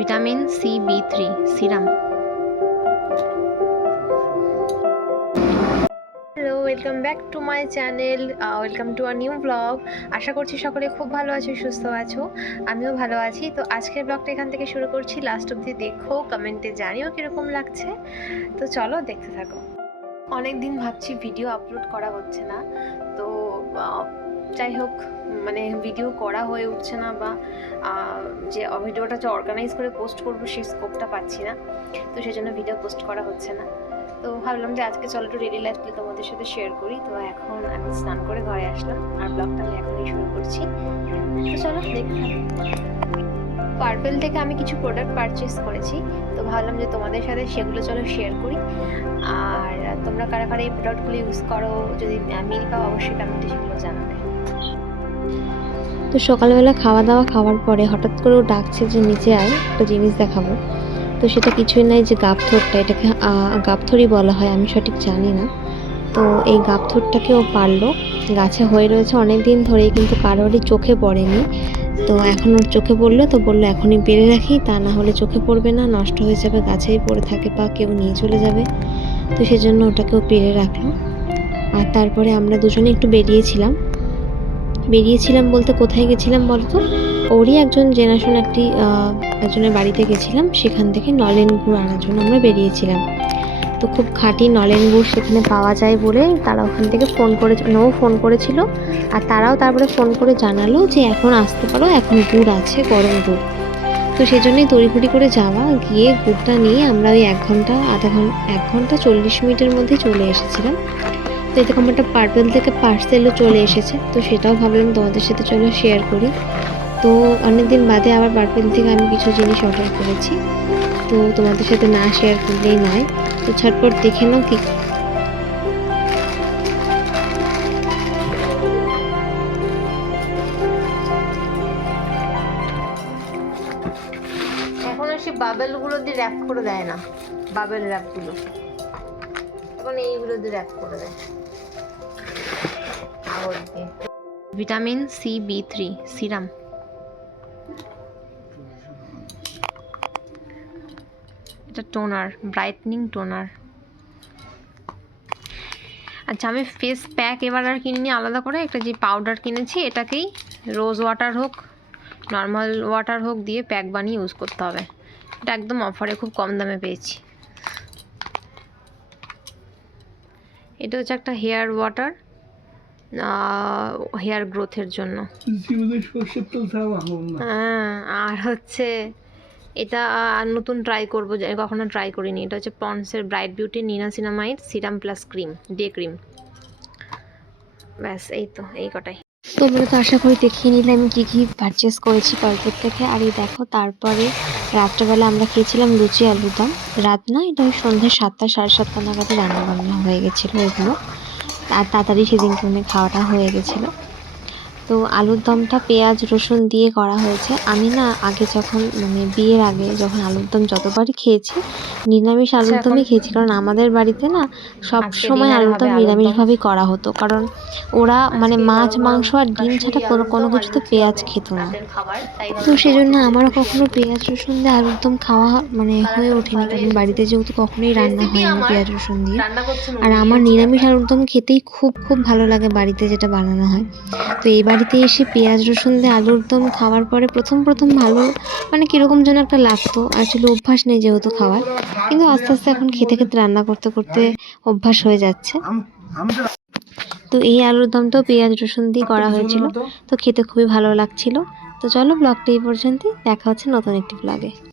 Vitamin C B3 serum. Hello, welcome back to my channel, welcome to a new blog. আশা করছি সকলে খুব ভালো আছো, সুস্থ আছো। আমিও ভালো আছি। তো আজকের ব্লগটা এখান থেকে শুরু করছি। লাস্ট অবধি দেখো, কমেন্টে জানিও কীরকম লাগছে। তো চলো দেখতে থাকো। অনেক দিন ভাবছি ভিডিও আপলোড করা হচ্ছে না, তো যাই হোক, মানে ভিডিও করা হয়ে উঠছে না, বা যে ভিডিওটা যে অর্গানাইজ করে পোস্ট করবো সেই স্কোপটা পাচ্ছি না, তো সেই জন্য ভিডিও পোস্ট করা হচ্ছে না। তো ভাবলাম যে আজকে চলো একটু ডেলি লাইফগুলো তোমাদের সাথে শেয়ার করি। তো এখন আমি স্নান করে ঘরে আসলাম, আর ব্লগটা আমি এখনই শুরু করছি। তো চলো দেখতে। পার্পেল থেকে আমি কিছু প্রোডাক্ট পারচেস করেছি, তো ভাবলাম যে তোমাদের সাথে সেগুলো চলো শেয়ার করি। আর তোমরা কারা কারা এই প্রোডাক্টগুলো ইউজ করো, যদি মিল পাও অবশ্যই কমেন্টে সেগুলো জানাবে। তো সকালবেলা খাওয়া দাওয়া খাওয়ার পরে হঠাৎ করে ও ডাকছে যে নিচে আয়, একটা জিনিস দেখাবো। তো সেটা কিছুই নাই, যে গাবথোরটা, এটাকে গাবথরি বলা হয়, আমি সঠিক জানি না। তো এই গাবথোরটাকে ও পারলো, গাছে হয়ে রয়েছে অনেক দিন ধরেই, কিন্তু কারোরই চোখে পড়েনি। তো এখন ওর চোখে পড়লো, তো বললো এখনই পেরে রাখি, তা না হলে চোখে পড়বে না, নষ্ট হয়ে যাবে, গাছেই পড়ে থাকে বা কেউ নিয়ে চলে যাবে। তো সেজন্য ওটাকেও পেরে রাখলো। আর তারপরে আমরা দুজনে একটু বেরিয়েছিলাম বলতে কোথায় গেছিলাম বলতো, ওরই একজন জেনাশোনা একজনের বাড়িতে গেছিলাম, সেখান থেকে নলেন গুড় আনার জন্য আমরা বেরিয়েছিলাম। তো খুব খাঁটি নলেন গুড় সেখানে পাওয়া যায় বলে তারা ওখান থেকে ফোন করেছিল, আর তারাও তারপরে ফোন করে জানালো যে এখন আসতে পারো, এখন গুড় আছে, গরম গুড়। তো সেই জন্যই তড়িঘড়ি করে যাওয়া, গিয়ে গুড়টা নিয়ে আমরা ওই 1 ঘন্টা 40 মিনিটের মধ্যে চলে এসেছিলাম। তো এরকম একটা পার্পেল থেকে পার্সেলও চলে এসেছে, তো সেটাও ভাবলাম তোমাদের সাথে চলো শেয়ার করি। তো অনেকদিন বাদে আবার পার্পেল থেকে আমি কিছু জিনিস অর্ডার করেছি, তো তোমাদের সাথে না শেয়ার করলেই নয়। তো ঝটপট দেখে নাও কি এখন সে বাবেলগুলো দিয়ে র্যাপ করে দেয় না, বাবেল র্যাপগুলো এখন এইগুলো দিয়ে র্যাপ করে দেয়। Vitamin C B3 serum. এটা টোনার, ব্রাইটনিং টোনার। আচ্ছা, আমি ফেস প্যাক এবার আর কিনিনি আলাদা করে, একটা যে পাউডার কিনেছি, এটাকেই রোজ ওয়াটার হোক নর্মাল ওয়াটার হোক দিয়ে প্যাক বানিয়ে ইউজ করতে হবে। এটা একদম অফারে খুব কম দামে পেয়েছি। এটা হচ্ছে একটা হেয়ার ওয়াটার, হেয়ার গ্রোথের জন্য। হ্যাঁ, আর হচ্ছে এটা নতুন ট্রাই করবো, কখনো ট্রাই করিনি। এটা হচ্ছে পন্ডসের bright beauty niacinamide serum plus cream, day cream. ব্যাস, এই তো, এই কটাই। তোমরা তো আশা করি দেখিয়ে নিলে আমি কী কী পারচেস করেছি পার্পেল থেকে। আর এই দেখো, তারপরে রাত্রেবেলা আমরা খেয়েছিলাম লুচি আলুর দম। রাত না, এটা ওই সন্ধ্যে 7টা 7:30 নাগাদই রান্নাবান্না হয়ে গেছিলো এগুলো, আর তাড়াতাড়ি সেদিনকে খাওয়াটা হয়ে গেছিলো। তো আলুর দমটা পেঁয়াজ রসুন দিয়ে করা হয়েছে। আমি না আগে যখন বিয়ের আগে যখন আলুর দম যতবারই খেয়েছি, নিরামিষ আলুর দমই খেয়েছি, কারণ আমাদের বাড়িতে না সব সময় আলুর দম নিরামিষভাবেই করা হতো, কারণ ওরা মাছ মাংস আর ডিম ছাড়া কোনো কিছুতে পেঁয়াজ খেত না। তো সেই জন্য আমারও কখনো পেঁয়াজ রসুন দিয়ে আলুর দম খাওয়া হয়ে ওঠেনি, কারণ বাড়িতে যেহেতু কখনোই রান্না হয়নি পেঁয়াজ রসুন দিয়ে। আর আমার নিরামিষ আলুর দম খেতেই খুব খুব ভালো লাগে বাড়িতে যেটা বানানো হয়। তো এই বাড়িতে এসে পেঁয়াজ রসুন দিয়ে আলুর দম খাওয়ার পরে প্রথম ভালো কীরকম যেন একটা লাগতো। অ্যাকচুয়ালি অভ্যাস নেই যেহেতু খাওয়ার, কিন্তু আস্তে আস্তে এখন খেতে খেতে রান্না করতে করতে অভ্যাস হয়ে যাচ্ছে। তো এই আলুর দমটাও পেঁয়াজ রসুন দিয়ে করা হয়েছিল, তো খেতে খুবই ভালো লাগছিল। তো চলো, ব্লগটা এই পর্যন্তই, দেখা হচ্ছে নতুন একটি ব্লগে।